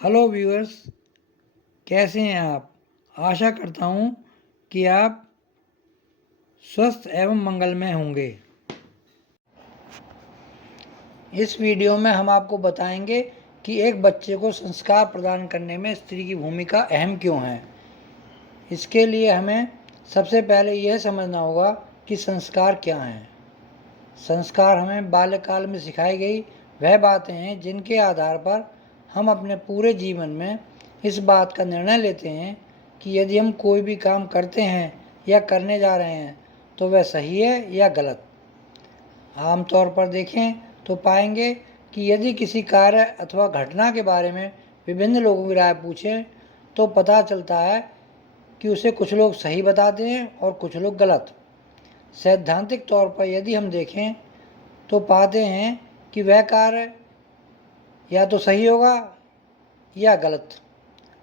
Hello viewers, कैसे हैं आप। आशा करता हूँ कि आप स्वस्थ एवं मंगलमय होंगे। इस वीडियो में हम आपको बताएंगे कि एक बच्चे को संस्कार प्रदान करने में स्त्री की भूमिका अहम क्यों है। इसके लिए हमें सबसे पहले यह समझना होगा कि संस्कार क्या हैं। संस्कार हमें बाल्यकाल में सिखाई गई वह बातें हैं जिनके आधार पर हम अपने पूरे जीवन में इस बात का निर्णय लेते हैं कि यदि हम कोई भी काम करते हैं या करने जा रहे हैं तो वह सही है या गलत। आमतौर पर देखें तो पाएंगे कि यदि किसी कार्य अथवा घटना के बारे में विभिन्न लोगों की राय पूछें तो पता चलता है कि उसे कुछ लोग सही बताते हैं और कुछ लोग गलत। सैद्धांतिक तौर पर यदि हम देखें तो पाते हैं कि वह कार्य या तो सही होगा या गलत,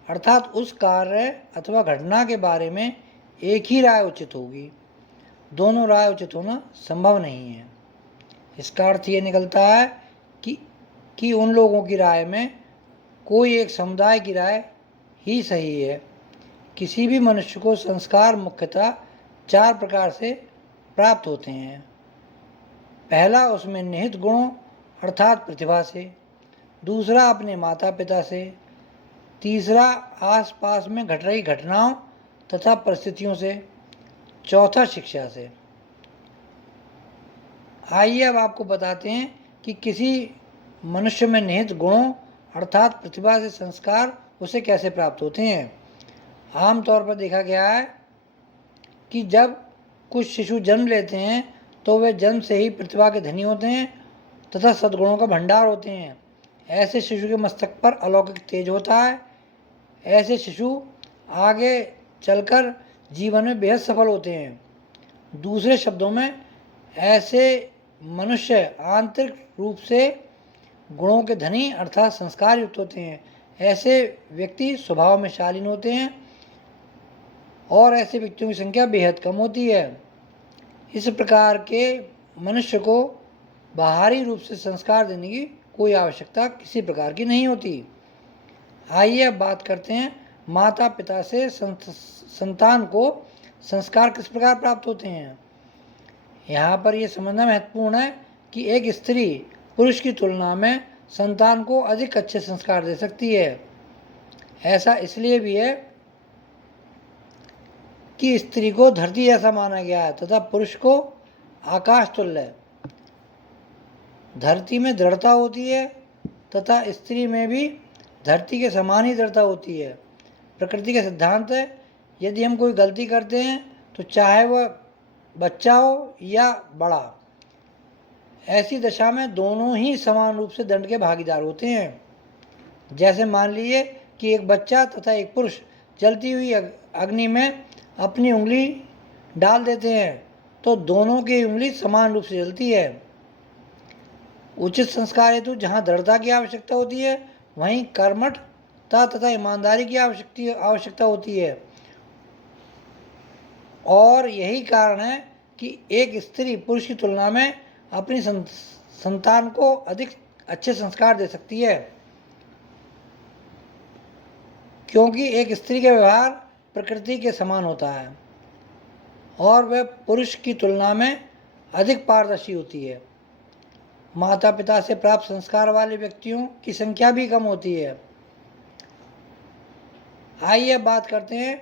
अर्थात उस कार्य अथवा घटना के बारे में एक ही राय उचित होगी। दोनों राय उचित होना संभव नहीं है। इसका अर्थ ये निकलता है कि उन लोगों की राय में कोई एक समुदाय की राय ही सही है। किसी भी मनुष्य को संस्कार मुख्यतः 4 प्रकार से प्राप्त होते हैं। पहला, उसमें निहित गुणों अर्थात प्रतिभा से। दूसरा, अपने माता पिता से। तीसरा, आसपास में घट रही घटनाओं तथा परिस्थितियों से। चौथा, शिक्षा से। आइए अब आपको बताते हैं कि किसी मनुष्य में निहित गुणों अर्थात प्रतिभा से संस्कार उसे कैसे प्राप्त होते हैं। आमतौर पर देखा गया है कि जब कुछ शिशु जन्म लेते हैं तो वे जन्म से ही प्रतिभा के धनी होते हैं तथा सद्गुणों का भंडार होते हैं। ऐसे शिशु के मस्तक पर अलौकिक तेज होता है। ऐसे शिशु आगे चलकर जीवन में बेहद सफल होते हैं। दूसरे शब्दों में, ऐसे मनुष्य आंतरिक रूप से गुणों के धनी अर्थात संस्कार युक्त होते हैं। ऐसे व्यक्ति स्वभाव में शालीन होते हैं और ऐसे व्यक्तियों की संख्या बेहद कम होती है। इस प्रकार के मनुष्य को बाहरी रूप से संस्कार देने की कोई आवश्यकता किसी प्रकार की नहीं होती। आइए अब बात करते हैं माता पिता से संतान को संस्कार किस प्रकार प्राप्त होते हैं। यहाँ पर यह समझना महत्वपूर्ण है कि एक स्त्री पुरुष की तुलना में संतान को अधिक अच्छे संस्कार दे सकती है। ऐसा इसलिए भी है कि स्त्री को धरती जैसा माना गया है तथा पुरुष को आकाश तुल्य। धरती में दृढ़ता होती है तथा स्त्री में भी धरती के समान ही दृढ़ता होती है। प्रकृति का सिद्धांत है, यदि हम कोई गलती करते हैं तो चाहे वह बच्चा हो या बड़ा, ऐसी दशा में दोनों ही समान रूप से दंड के भागीदार होते हैं। जैसे मान लीजिए कि एक बच्चा तथा एक पुरुष जलती हुई अग्नि में अपनी उंगली डाल देते हैं तो दोनों की उंगली समान रूप से जलती है। उचित संस्कार हेतु जहाँ दृढ़ता की आवश्यकता होती है वहीं कर्मठता तथा ईमानदारी की आवश्यकता होती है। और यही कारण है कि एक स्त्री पुरुष की तुलना में अपनी संतान को अधिक अच्छे संस्कार दे सकती है, क्योंकि एक स्त्री का व्यवहार प्रकृति के समान होता है और वह पुरुष की तुलना में अधिक पारदर्शी होती है। माता पिता से प्राप्त संस्कार वाले व्यक्तियों की संख्या भी कम होती है। आइए अब बात करते हैं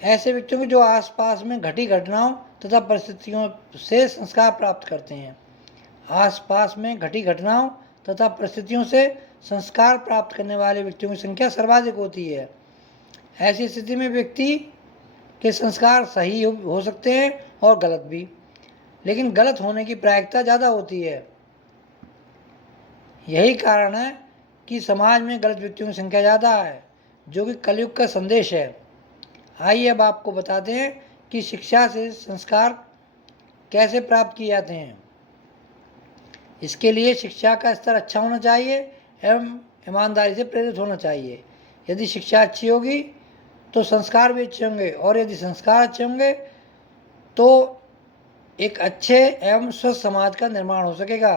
ऐसे व्यक्तियों की जो आसपास में घटी घटनाओं तथा परिस्थितियों से संस्कार प्राप्त करते हैं। आसपास में घटी घटनाओं तथा परिस्थितियों से संस्कार प्राप्त करने वाले व्यक्तियों की संख्या सर्वाधिक होती है। ऐसी स्थिति में व्यक्ति के संस्कार सही हो सकते हैं और गलत भी, लेकिन गलत होने की प्रायिकता ज़्यादा होती है। यही कारण है कि समाज में गलत व्यक्तियों की संख्या ज़्यादा है, जो कि कलयुग का संदेश है। आइए अब आपको बताते हैं कि शिक्षा से संस्कार कैसे प्राप्त किए जाते हैं। इसके लिए शिक्षा का स्तर अच्छा होना चाहिए एवं ईमानदारी से प्रेरित होना चाहिए। यदि शिक्षा अच्छी होगी तो संस्कार भी अच्छे होंगे, और यदि संस्कार अच्छे होंगे तो एक अच्छे एवं स्वस्थ समाज का निर्माण हो सकेगा।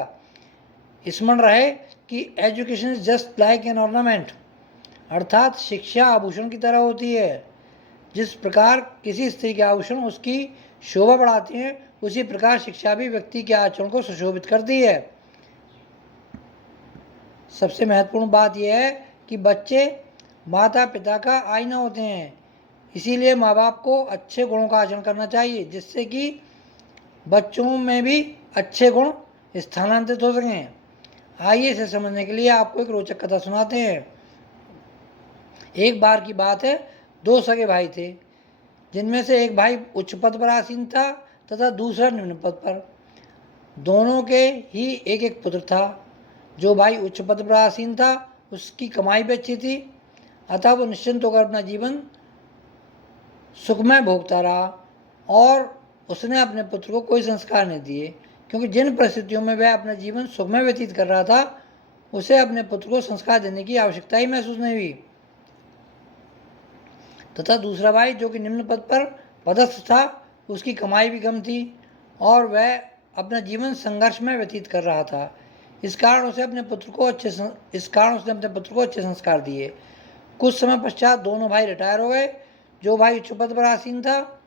स्मरण रहे कि education is just like an ornament, अर्थात शिक्षा आभूषण की तरह होती है। जिस प्रकार किसी स्त्री के आभूषण उसकी शोभा बढ़ाते हैं, उसी प्रकार शिक्षा भी व्यक्ति के आचरण को सुशोभित करती है। सबसे महत्वपूर्ण बात यह है कि बच्चे माता पिता का आईना होते हैं, इसीलिए माँ बाप को अच्छे गुणों का आचरण करना चाहिए, जिससे कि बच्चों में भी अच्छे गुण स्थानांतरित हो सकें। आइए इसे समझने के लिए आपको एक रोचक कथा सुनाते हैं। एक बार की बात है, दो सगे भाई थे, जिनमें से एक भाई उच्च पद पर आसीन था तथा दूसरा निम्न पद पर। दोनों के ही एक एक पुत्र था। जो भाई उच्च पद पर आसीन था उसकी कमाई भी अच्छी थी, अतः वो निश्चिंत होकर अपना जीवन सुखमय भोगता रहा और उसने अपने पुत्र को कोई संस्कार नहीं दिए, क्योंकि जिन परिस्थितियों में वह अपना जीवन सुखमय व्यतीत कर रहा था उसे अपने पुत्र को संस्कार देने की आवश्यकता ही महसूस नहीं हुई। तथा दूसरा भाई जो कि निम्न पद पर पदस्थ था, उसकी कमाई भी कम थी और वह अपना जीवन संघर्ष में व्यतीत कर रहा था। इस कारण उसने अपने पुत्र को अच्छे संस्कार दिए। कुछ समय पश्चात दोनों भाई रिटायर हो गए। जो भाई उच्च पद पर आसीन था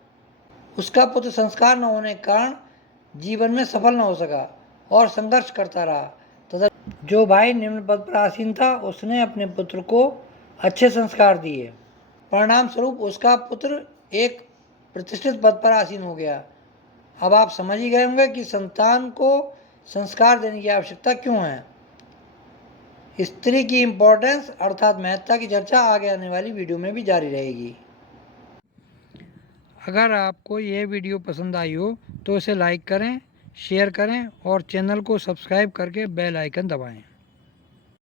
उसका पुत्र संस्कार न होने के कारण जीवन में सफल न हो सका और संघर्ष करता रहा, तथा जो भाई निम्न पद पर आसीन था उसने अपने पुत्र को अच्छे संस्कार दिए। परिणाम स्वरूप उसका पुत्र एक प्रतिष्ठित पद पर आसीन हो गया। अब आप समझ ही गए होंगे कि संतान को संस्कार देने की आवश्यकता क्यों है। स्त्री की इम्पोर्टेंस अर्थात महत्ता की चर्चा आगे आने वाली वीडियो में भी जारी रहेगी। अगर आपको यह वीडियो पसंद आई हो तो इसे लाइक करें, शेयर करें और चैनल को सब्सक्राइब करके बेल आइकन दबाएं।